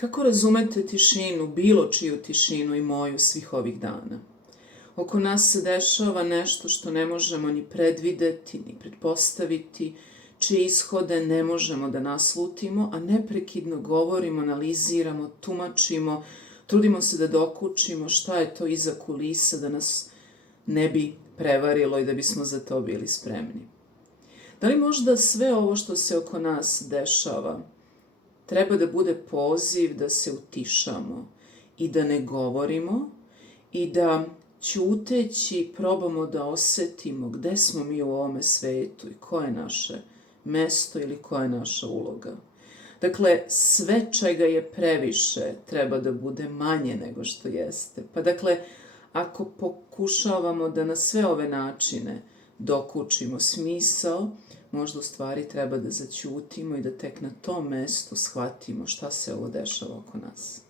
Kako razumete tišinu, bilo čiju tišinu i moju svih ovih dana? Oko nas se dešava nešto što ne možemo ni predvideti, ni pretpostaviti, čije ishode ne možemo da naslutimo, a neprekidno govorimo, analiziramo, tumačimo, trudimo se da dokučimo šta je to iza kulisa da nas ne bi prevarilo i da bismo za to bili spremni. Da li možda sve ovo što se oko nas dešava treba da bude poziv da se utišamo i da ne govorimo i da ćuteći probamo da osetimo gde smo mi u ovome svetu i koje je naše mesto ili koja je naša uloga. Dakle, sve čega je previše treba da bude manje nego što jeste. Pa dakle, ako pokušavamo da na sve ove načine dokučimo smisao, možda u stvari treba da zaćutimo i da tek na tom mestu shvatimo šta se ovo dešava oko nas.